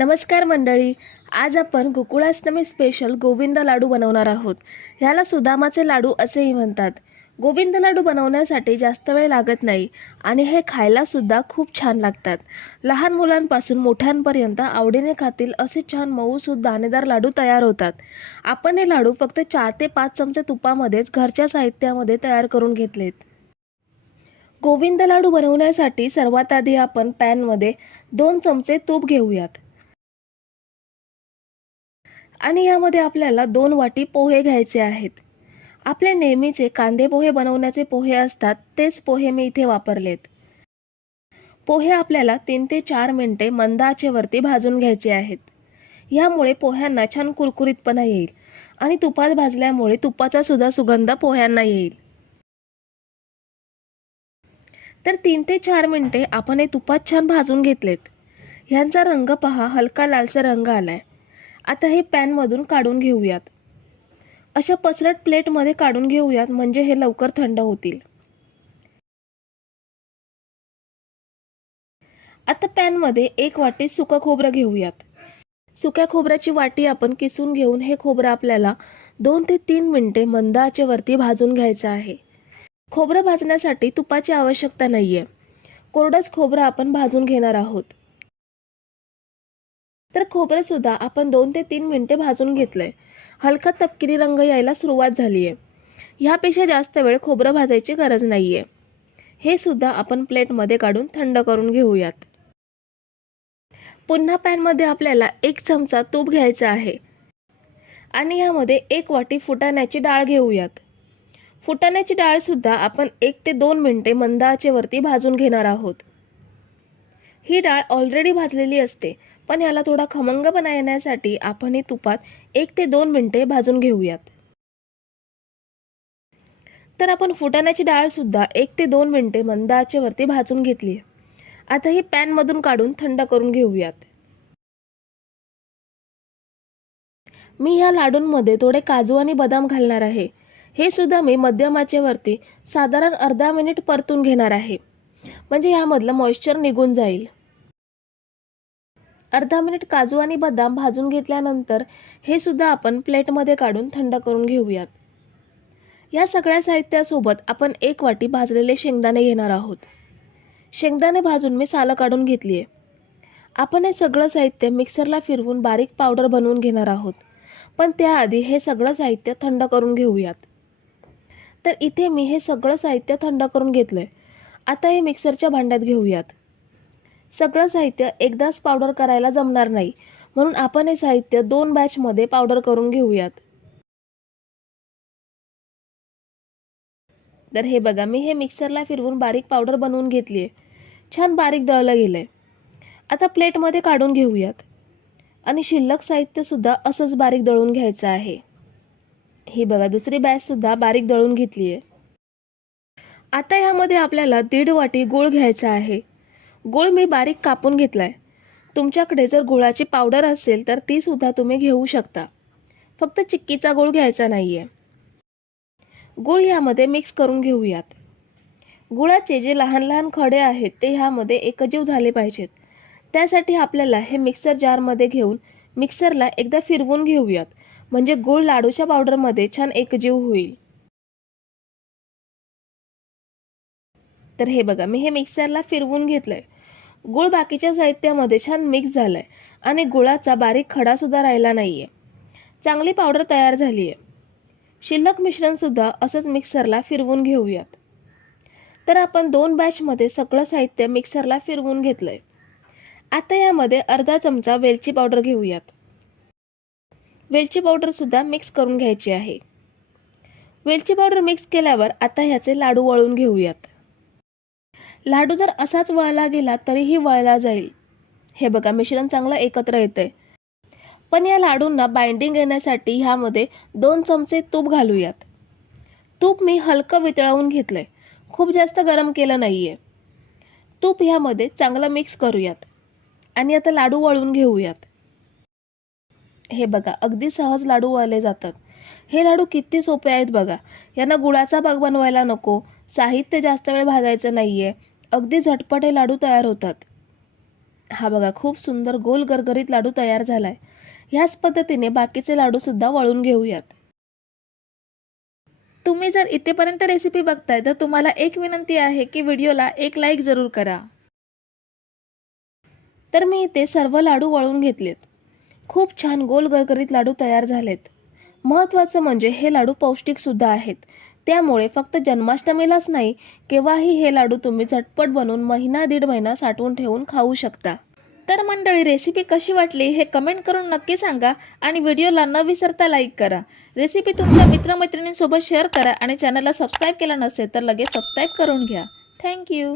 नमस्कार मंडळी. आज आपण गोकुळाष्टमी स्पेशल गोविंद लाडू बनवणार आहोत. ह्याला सुदामाचे लाडू असेही म्हणतात. गोविंद लाडू बनवण्यासाठी जास्त वेळ लागत नाही आणि हे खायलासुद्धा खूप छान लागतात. लहान मुलांपासून मोठ्यांपर्यंत आवडीने खातील असे छान मऊसूद दाणेदार लाडू तयार होतात. आपण हे लाडू फक्त चार ते पाच चमचे तुपामध्येच घरच्या साहित्यामध्ये तयार करून घेतलेत. गोविंद लाडू बनवण्यासाठी सर्वात आधी आपण पॅनमध्ये दोन चमचे तूप घेऊयात. आणि यामध्ये आपल्याला दोन वाटी पोहे घ्यायचे आहेत. आपले नेहमीचे कांदे पोहे बनवण्याचे पोहे असतात तेच पोहे मी इथे वापरलेत. पोहे आपल्याला तीन ते चार मिनटे मंद आचेवरती भाजून घ्यायचे आहेत. यामुळे पोह्यांना छान कुरकुरीतपणा येईल आणि तुपात भाजल्यामुळे तुपाचा सुद्धा सुगंध पोह्यांना येईल. तर तीन ते चार मिनटे आपण हे तुपात छान भाजून घेतलेत. ह्यांचा रंग पहा हलका लालसा रंग आलाय. आता हे पॅनमधून काढून घेऊयात. अशा पसरट प्लेटमध्ये काढून घेऊयात म्हणजे हे लवकर थंड होतील. आता पॅनमध्ये एक वाटी सुकं खोबरं घेऊयात. सुक्या खोबऱ्याची वाटी आपण किसून घेऊन हे खोबरं आपल्याला दोन ते तीन मिनटे मंद आचेवरती भाजून घ्यायचं आहे. खोबरं भाजण्यासाठी तुपाची आवश्यकता नाही आहे कोरडंच खोबरं आपण भाजून घेणार आहोत. तर खोबरं सुद्धा आपण दोन ते तीन मिनटे भाजून घेतलंय. हलका तपकिरी रंग यायला सुरुवात झाली आहे ह्यापेक्षा जास्त वेळ खोबरं भाजायची गरज नाही आहे हे सुद्धा आपण प्लेटमध्ये काढून थंड करून घेऊयात. पुन्हा पॅनमध्ये आपल्याला एक चमचा तूप घ्यायचा आहे. आणि यामध्ये एक वाटी फुटाण्याची डाळ घेऊयात. फुटाण्याची डाळसुद्धा आपण एक ते दोन मिनटे मंदाचेवरती भाजून घेणार आहोत. ही डाळ ऑलरेडी भाजलेली असते. पण याला थोडा खमंगपणा येण्यासाठी आपण हे तुपात एक ते दोन मिनटे भाजून घेऊयात. तर आपण फुटाण्याची डाळसुद्धा एक ते दोन मिनटे मंद आचेवरती भाजून घेतली आता ही पॅनमधून काढून थंड करून घेऊयात. मी ह्या लाडूंमध्ये थोडे काजू आणि बदाम घालणार आहे. हे सुद्धा मी मध्यम आचेवरती साधारण अर्धा मिनिट परतून घेणार आहे. म्हणजे यामधलं मॉइश्चर निघून जाईल. अर्धा मिनिट काजू आणि बदाम भाजून घेतल्यानंतर हे सुद्धा आपण प्लेटमध्ये काढून थंड करून घेऊयात. या सगळ्या साहित्यासोबत आपण एक वाटी भाजलेले शेंगदाणे घेणार आहोत. शेंगदाणे भाजून मी सालं काढून घेतली आहे आपण हे सगळं साहित्य मिक्सरला फिरवून बारीक पावडर बनवून घेणार आहोत. पण त्याआधी हे सगळं साहित्य थंड करून घेऊयात. तर इथे मी हे सगळं साहित्य थंड करून घेतलं आहे आता हे मिक्सरच्या भांड्यात घेऊयात. सगळं साहित्य एकदाच पावडर करायला जमणार नाही. म्हणून आपण हे साहित्य दोन बॅचमध्ये पावडर करून घेऊयात. तर हे बघा मी हे मिक्सरला फिरवून बारीक पावडर बनवून घेतली आहे छान बारीक दळलं गेलं आहे आता प्लेटमध्ये काढून घेऊयात. आणि शिल्लक साहित्यसुद्धा असंच बारीक दळून घ्यायचं आहे. ही बघा दुसरी बॅचसुद्धा बारीक दळून घेतली आहे आता यामध्ये आपल्याला दीड वाटी गूळ घ्यायचा आहे. गूळ मी बारीक कापून घेतला आहे तुमच्याकडे जर गुळाची पावडर असेल तर ती सुद्धा तुम्ही घेऊ शकता. फक्त चिक्कीचा गूळ घ्यायचा नाही आहे गूळ ह्यामध्ये मिक्स करून घेऊयात. गुळाचे जे लहान लहान खडे आहेत ते ह्यामध्ये एकजीव झाले पाहिजेत. त्यासाठी आपल्याला हे मिक्सर जारमध्ये घेऊन मिक्सरला एकदा फिरवून घेऊयात. म्हणजे गूळ लाडूच्या पावडरमध्ये छान एकजीव होईल. तर हे बघा मी हे मिक्सरला फिरवून घेतलं आहे गुळ बाकीच्या साहित्यामध्ये छान मिक्स झालं आहे आणि गुळाचा बारीक खडासुद्धा राहिला नाही आहे चांगली पावडर तयार झाली आहे शिल्लक मिश्रणसुद्धा असंच मिक्सरला फिरवून घेऊयात. तर आपण दोन बॅचमध्ये सगळं साहित्य मिक्सरला फिरवून घेतलं आहे आता यामध्ये अर्धा चमचा वेलची पावडर घेऊयात. वेलची पावडरसुद्धा मिक्स करून घ्यायची आहे. वेलची पावडर मिक्स केल्यावर आता ह्याचे लाडू वळून घेऊयात. लाडू जर असाच वळला गेला तरीही वळला जाईल. हे बघा मिश्रण चांगलं एकत्र येतंय. पण या लाडूंना बाइंडिंग येण्यासाठी ह्यामध्ये दोन चमचे तूप घालूयात. तूप मी हलकं वितळवून घेतलंय. खूप जास्त गरम केलं नाही आहे तूप ह्यामध्ये चांगलं मिक्स करूयात. आणि आता लाडू वळून घेऊयात. हे बघा अगदी सहज लाडू वळले जातात. हे लाडू किती सोपे आहेत बघा. यांना गुळाचा भाग बनवायला नको. साहित्य जास्त वेळ भाजायचं नाही आहे अगदी झटपट हे लाडू तयार होतात. हा बघा खूप सुंदर गोल गरगरीत लाडू तयार झालाय. ह्याच पद्धतीने बाकीचे लाडूसुद्धा वळून घेऊयात. तुम्ही जर इथेपर्यंत रेसिपी बघताय तर तुम्हाला एक विनंती आहे की व्हिडिओला एक लाईक जरूर करा. तर मी इथे सर्व लाडू वळून घेतलेत. खूप छान गोल गरगरीत लाडू तयार झालेत. महत्त्वाचं म्हणजे हे लाडू पौष्टिकसुद्धा आहेत. त्यामुळे फक्त जन्माष्टमीलाच नाही केव्हाही हे लाडू तुम्ही झटपट बनवून महिना दीड महिना साठवून ठेवून खाऊ शकता. तर मंडळी रेसिपी कशी वाटली हे कमेंट करून नक्की सांगा आणि व्हिडिओला न विसरता लाईक करा. रेसिपी तुमच्या मित्रमैत्रिणींसोबत शेअर करा आणि चॅनलला सबस्क्राईब केला नसेल तर लगेच सबस्क्राईब करून घ्या. थँक्यू